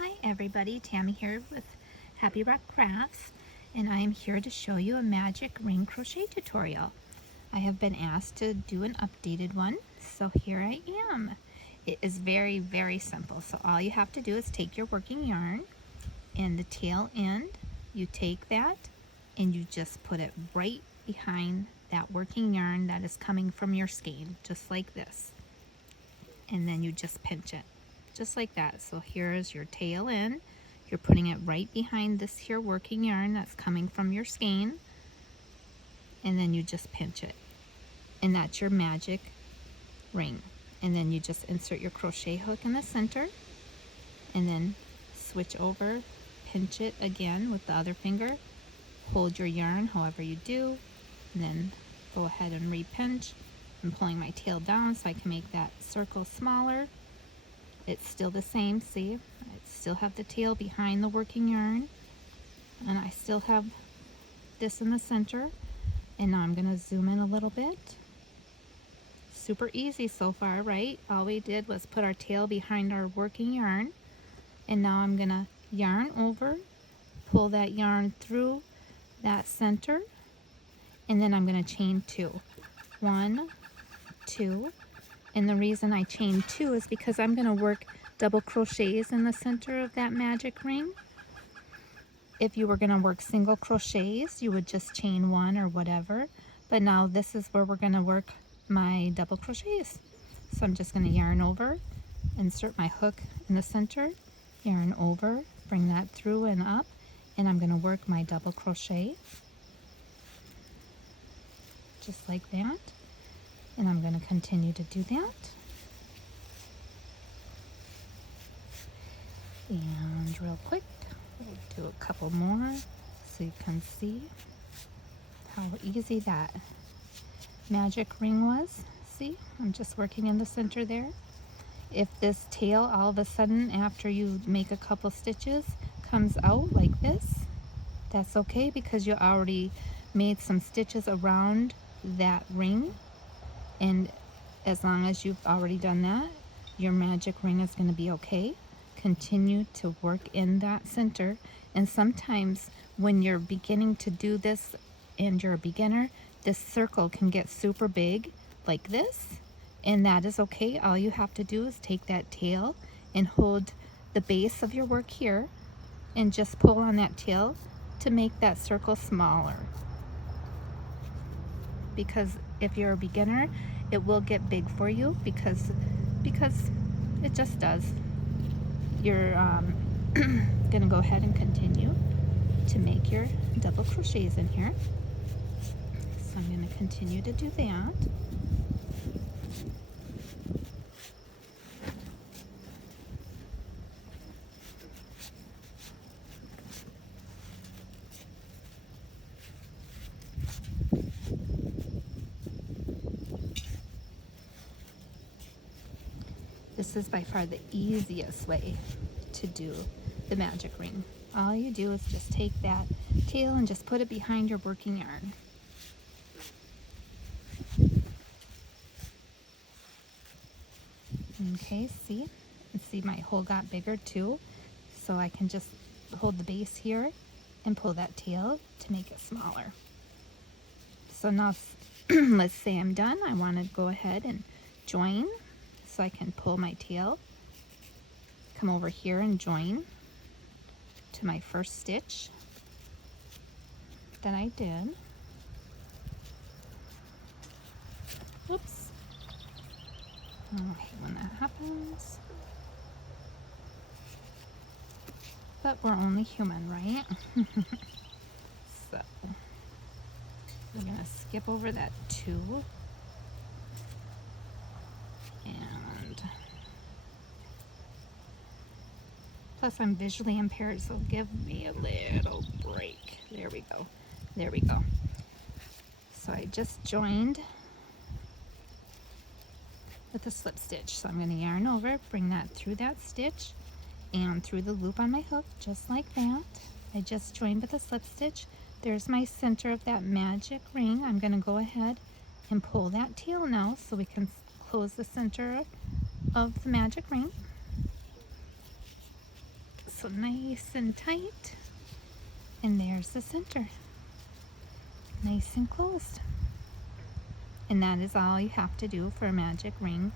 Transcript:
Hi everybody, Tammy here with Happy Rock Crafts, and I am here to show you a magic ring crochet tutorial. I have been asked to do an updated one, so here I am. It is very simple. So all you have to do is take your working yarn and the tail end, you take that and you just put it right behind that working yarn that is coming from your skein, just like this. And then you just pinch it. Just like that. So here is your tail end. You're putting it right behind this here working yarn that's coming from your skein, and then you just pinch it, and that's your magic ring. And then you just insert your crochet hook in the center, and then switch over, pinch it again with the other finger, hold your yarn however you do, and then go ahead and repinch. I'm pulling my tail down so I can make that circle smaller. It's still the same, see? I still have the tail behind the working yarn, and I still have this in the center. And now I'm going to zoom in a little bit. Super easy so far, right? All we did was put our tail behind our working yarn, and now I'm going to yarn over, pull that yarn through that center, and then I'm going to chain 2. 1, 2. And the reason I chain 2 is because I'm going to work double crochets in the center of that magic ring. If you were going to work single crochets, you would just chain 1 or whatever. But now this is where we're going to work my double crochets. So I'm just going to yarn over, insert my hook in the center, yarn over, bring that through and up, and I'm going to work my double crochet. Just like that. And I'm going to continue to do that. And real quick, we'll do a couple more so you can see how easy that magic ring was. See, I'm just working in the center there. If this tail all of a sudden after you make a couple stitches comes out like this, that's okay because you already made some stitches around that ring. And as long as you've already done that, your magic ring is going to be okay. Continue to work in that center. And sometimes when you're beginning to do this and you're a beginner, this circle can get super big like this. And that is okay. All you have to do is take that tail and hold the base of your work here and just pull on that tail to make that circle smaller. Because if you're a beginner, it will get big for you because it just does. You're gonna go ahead and continue to make your double crochets in here. So I'm gonna continue to do that. This is by far the easiest way to do the magic ring. All you do is just take that tail and just put it behind your working yarn. Okay, see? And see my hole got bigger too. So I can just hold the base here and pull that tail to make it smaller. So now let's say I'm done. I want to go ahead and join. So I can pull my tail, come over here and join to my first stitch that I did. Whoops. Oh, I hate when that happens. But we're only human, right? So we're going to skip over that 2. And plus I'm visually impaired, so give me a little break. There we go. There we go. So I just joined with a slip stitch. So I'm going to yarn over, bring that through that stitch and through the loop on my hook, just like that. I just joined with a slip stitch. There's my center of that magic ring. I'm going to go ahead and pull that tail now so we can close the center of the magic ring. So nice and tight. And there's the center. Nice and closed. And that is all you have to do for a magic ring